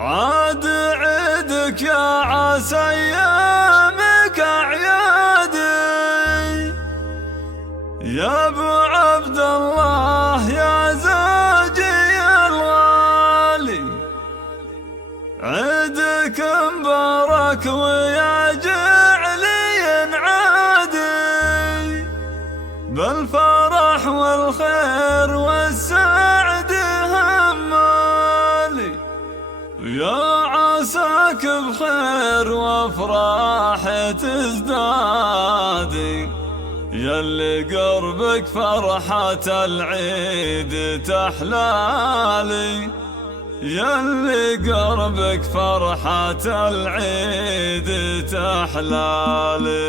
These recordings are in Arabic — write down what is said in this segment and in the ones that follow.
عاد عيدك يا عسى ايامك اعيادي، يا ابو عبد الله يا زوجي الغالي. عيدك مبارك ويا جعلي ينعادي، بالفرح والخير والسعد همالي. يا عساك بخير وافراح تزدادي، ياللي قربك فرحة العيد تحلالي، ياللي قربك فرحة العيد تحلالي.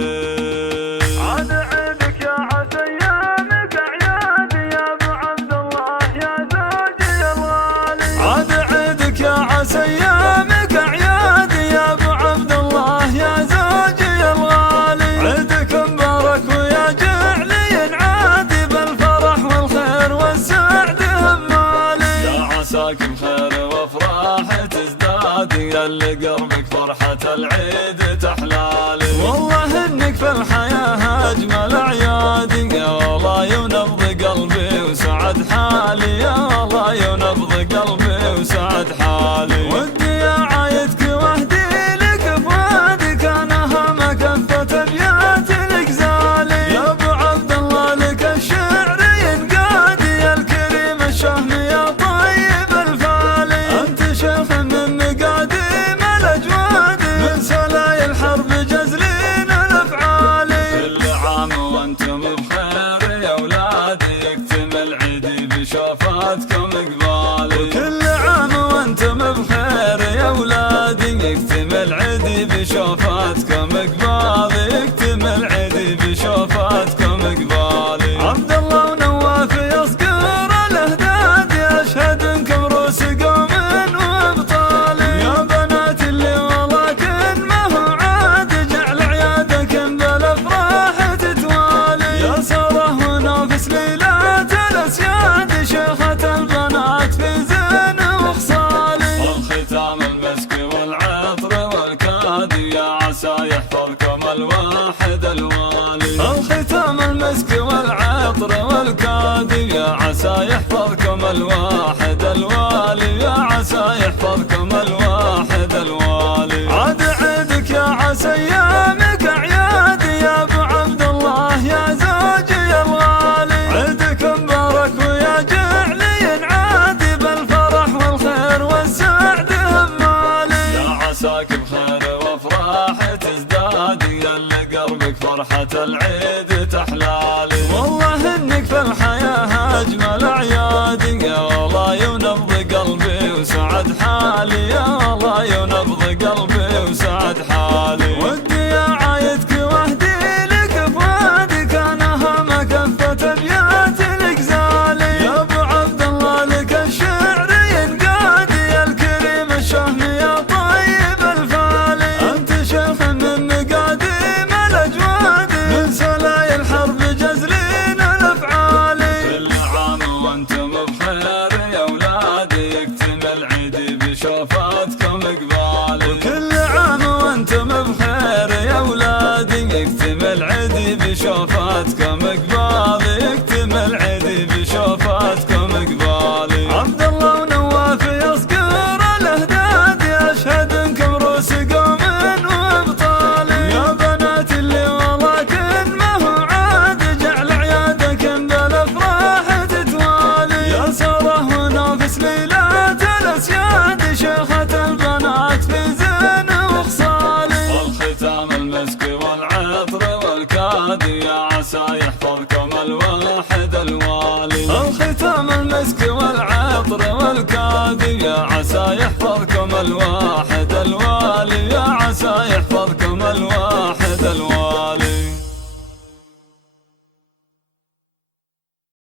عاد عيدك يا عسى ايامك اعيادي، يا ابو عبد الله يا زوجي الغالي. عاد عيدك يا عسى ايامك اعيادي، يا ابو عبد الله يا زوجي الغالي. عيدك مبارك ويا جعلي ينعادي، بالفرح والخير والسعد همالي. يا عساك بخير وافراح تزدادي، ياللي قربك فرحة العيد تحلالي. والله انك في الحياة اجمل اعيادي، يا الله ينبض قلبي وسعد حالي، يا الله ينبض قلبي وسعد حالي. ودي يا عايدك واهدي لك فؤادك، انا همك كفة ابيات الغزالي. يا ابو عبد الله لك الشعر ينقادي، يا الكريم الشهم يا طيب الفالي. انت شيخ من مقاديم الاجواد، من سلاي الحرب جزلين الافعالي. كل عام وانتم بخير يا اولادي، يكتمل عيدي بشوفاتكم اقبالي. وكل عام وانتم بخير يا اولادي، يكتمل عيدي بشوفاتكم اقبالي، يكتمل عيدي بشوفاتكم اقبالي. عبد الله ونواف يصقر الاهداد، اشهد انكم روس قوم وابطالي. يا بنات اللي ولكن ما هو عاد، جعل عيادكم بالافراح تتوالي. يا ساره ونافس ليلات الاسياد، شيخة البنات في زين وخصالي. الختام المسك والعطر والكادي، يا عسى يحفظكم الواحد الوالي. الختام المسك والعطر والكادي، يا عسى يحفظكم الواحد الوالي، يا عسى يحفظكم الواحد الوالي. عاد عيدك يا عسى ايامك اعيادي، يا ابو عبد الله يا زوجي الغالي. عيدك مبارك ويا جعلي ينعادي، بالفرح والخير والسعد همالي. يا عساك بخير وافراح تزدادي، ياللي قربك فرحة العيد تحلالي. والله انك في الحياة اجمل اعيادي، يا الله ينبض قلبي وسعد حالي، يا الله ينبض قلبي وسعد حالي. ودي يا عايدك واهدي لك فؤادك، انا همك كفة ابيات الغزالي. يا ابو عبد الله لك الشعر ينقادي، يا الكريم الشهم يا طيب الفالي. انت شيخ من مقاديم الاجواد، من سلاي الحرب جزلين الافعالي. كل عام وانتم بخير يا اولادي، يكتمل عيدي بشوفاتكم اقبالي. وكل عام وانتم بخير يا اولادي، يكتمل عيدي بشوفاتكم اقبالي، يكتمل عيدي بشوفاتكم اقبالي. عبد الله ونواف يصقر الاهداد، اشهد انكم روس قوم وابطالي. يا بنات اللي ولكن ما هو عاد، جعل عيادكم بالافراح تتوالي. يا ساره ونافس ليلات الاسياد، شيخة البنات في زين وخصالي. الختام المسك والعطر والكادي، يا عسى يحفظكم الواحد الوالي. الختام المسك والعطر والكادي، يا عسى يحفظكم الواحد الوالي، يا عسى يحفظكم الواحد